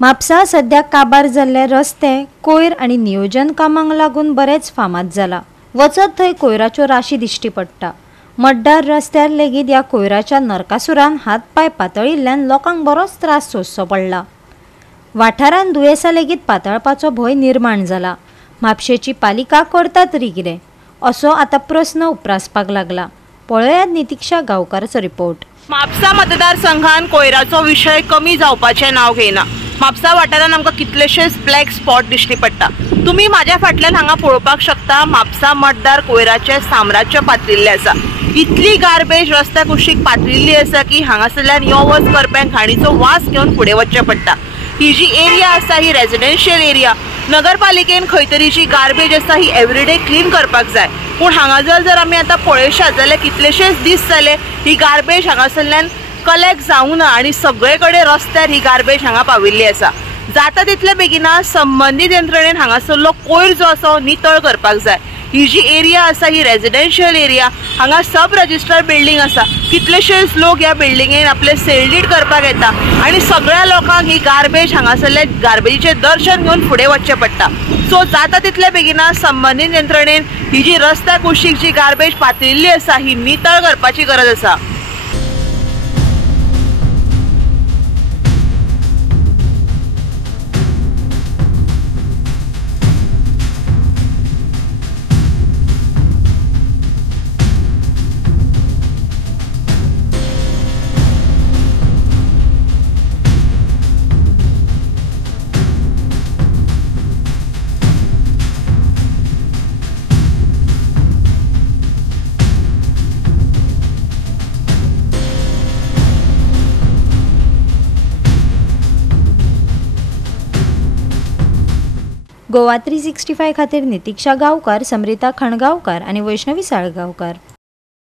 म्हापसा सध्या काबार जाल्ले रस्ते कोयर आणि नियोजन कामांक लागून बरेच फामाद जाला। वचत थंय कोयराच्यो राशी दिश्टी पडटा। मड्डार रस्त्यार लेगीत ह्या कोयराच्या नरकासुरान हात पाय पातळिल्ल्यान लोकांक बरोच त्रास सोंसचो पडला। वाठारांत दुयेंसां लेगीत पातळपाचो भंय निर्माण जाला। म्हापशेची पालिका करता तरी कितें असो आता प्रस्न उप्रासपाक लागला। पळयात नितीक्षा गांवकाराचो रिपोर्ट। म्हापसा मतदारसंघान कोयराचो विषय कमी जावपाचें नाव घेयना। म्हापसा वाठारांत आमकां कितलेशेच ब्लॅक स्पॉट दिश्टी पडटा। तुम्ही माझ्या फाटल्यान हांगा पळोवपाक शकता, म्हापसा मतदार कोयराचे साम्राज्य पातळिल्लें आसा। इतली गार्बेज रस्त्या कुशीक पातळिल्ली आसा की हांगासरल्यान यो वच करप्यांक हांडीचो वास घेवन फुडें वचचें पडटा। ही जी एरिया आसा ही रेजिडेन्शियल एरिया। नगरपालिकेन खंय तरी जी गार्बेज आसा ही एवरीडे क्लीन करपाक जाय, पूण हांगा जर आमी आतां पळयशात जाल्यार कितलेशेच दीस जाले ही गार्बेज हांगासरल्यान कलेक्ट जावना आनी सगळे कडेन रस्त्यार ही गार्बेज हांगा पाविल्ली आसा। जाता तितले बेगिना संबंधीत यंत्रणेन हांगासरलो कोयर जो आसा नितळ करपाक जाय। ही जी एरिया आसा ही रेजिडेन्शियल एरिया, हांगा सब रजिस्टर बिल्डिंग आसा। कितलेशेच लोक ह्या बिल्डिंगेन आपले सेल्डीड करपाक येता आनी सगळ्या लोकांक ही गार्बेज हांगासरले गार्बेजीचें दर्शन घेवन फुडें वचचें पडटा। सो जाता तितले बेगिना संबंधीत यंत्रणेन ही जी रस्त्या कुशीक जी गार्बेज पातळिल्ली आसा ही नितळ करपाची गरज आसा। गोवा 365 खातीर नितीक्षा गांवकार, समरिता खणगांवकार आणि वैष्णवी साळगांवकार।